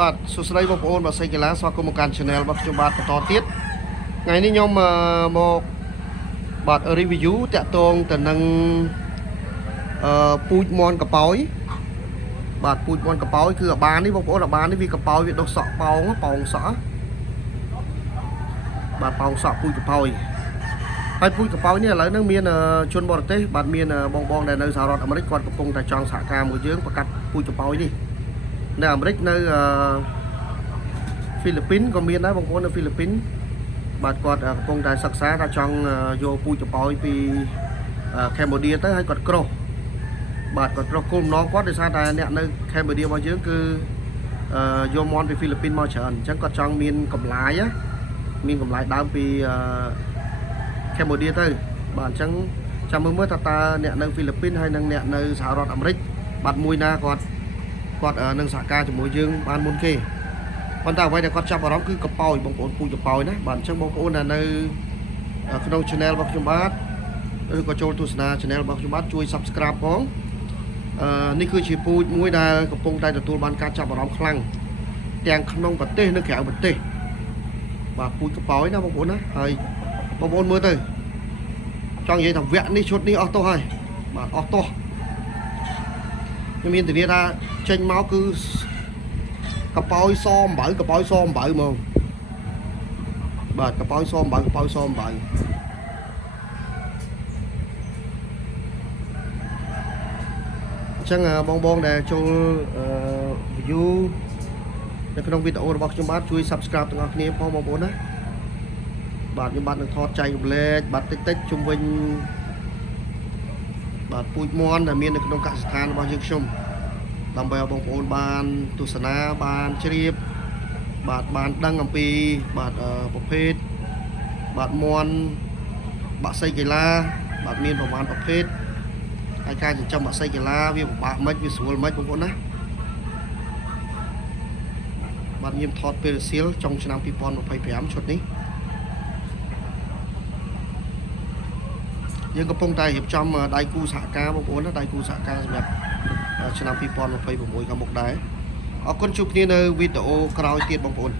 បាទសួស្តីបងប្អូនបាទសេកីឡាស្វាគមន៍មកកាន់ Channel របស់ខ្ញុំបាទបន្តទៀតថ្ងៃនេះខ្ញុំមកបាទ review តាក់ទងទៅនឹងពូជមន់កប៉ោយបាទពូជមន់កប៉ោយគឺអាបាននេះបងប្អូនអាបាននេះវាកប៉ោយវាដុះសក់ប៉ោងសក់បាទប៉ោងសក់ពូជកប៉ោយហើយពូជកប៉ោយនេះឥឡូវហ្នឹងមានជនបរទេសបាទមានបងដែលនៅសហរដ្ឋអាមេរិកគាត់កំពុងតែចង់សហការមួយយើងប្រកាសពូជកប៉ោយនេះនៅអាមេរិកនៅហ្វីលីពីនក៏មានដែរបងប្អូននៅហ្វីលីពីនបាទគាត់កំពុងតែសិក្សាថាចង់យកពូជកប៉ោយពីកម្ពុជាទៅហើយគាត់ក្រោះបាទគាត់ក្រោះគោលបំណងគាត់ដោយសារតែអ្នកនៅកម្ពុជារបស់យើងគឺយកមន់ពីហ្វីលីពីនមកច្រើនអញ្ចឹងគាត់ចង់មានកម្លាយដើមពីកម្ពុជាទៅបាទអញ្ចឹងចាំមើលថាតើអ្នកនៅហ្វីលីពីនហើយនិងអ្នកនៅសហរដ្ឋអាមេរិកបាទមួយណាគាត់នឹងសហការជាមួយយើងបានមុនគេប៉ុន្តែអ្វីដែលគាត់ចាប់អារម្មណ៍គឺកប៉ោយបងប្អូនពូជកប៉ោយណាបាទអញ្ចឹងបងប្អូនដែលនៅក្នុង Channel របស់ខ្ញុំបាទឬក៏ចូលទស្សនា Channel របស់ខ្ញុំបាទជួយ Subscribe ផងនេះគឺជាពូជមួយដែលកំពុងតែទទួលបានការចាប់អារម្មណ៍ខ្លាំងទាំងក្នុងប្រទេសនិងក្រៅប្រទេសបាទពូជកប៉ោយណាបងប្អូនណាហើយបងប្អូនមើលទៅចង់និយាយថាវគ្គនេះឈុតនេះអស់ទោះហើយបាទអស់ទោះខ្ញុំមានធានាថាចេញមកគឺកប៉ោយសអំបៅហ្មងបាទកប៉ោយសអំបៅអញ្ចឹងបងដែលចូល view នៅក្នុងវីដេអូរបស់ខ្ញុំបាទជួយ Subscribe ទាំងអស់គ្នាផងបងប្អូនណាបាទខ្ញុំបាទនឹងថតចែករំលែកបាទតិចជុំវិញបាទពូជមន់ដែលមាននៅក្នុងកសិដ្ឋានរបស់យើងខ្ញុំដើម្បីឲ្យបងប្អូនបានទស្សនាបានជ្រាបបាទបានដឹងអំពីបាទប្រភេទបាទមន់បាក់សីកីឡាបាទមានប្រមាណប្រភេទហើយការចិញ្ចឹមបាក់សីកីឡាវាពិបាកមិនវាស្រួលមិនបងប្អូនណាបាទខ្ញុំថតពេលរសៀលចុងឆ្នាំ2025ឈុតនេះយើងកំពុងតែរៀបចំដៃគូសហការបងប្អូនណាដៃគូសហការសម្រាប់ឆ្នាំ2026ខាងមុខដែរអរគុណជួបគ្នានៅវីដេអូក្រោយទៀតបងប្អូន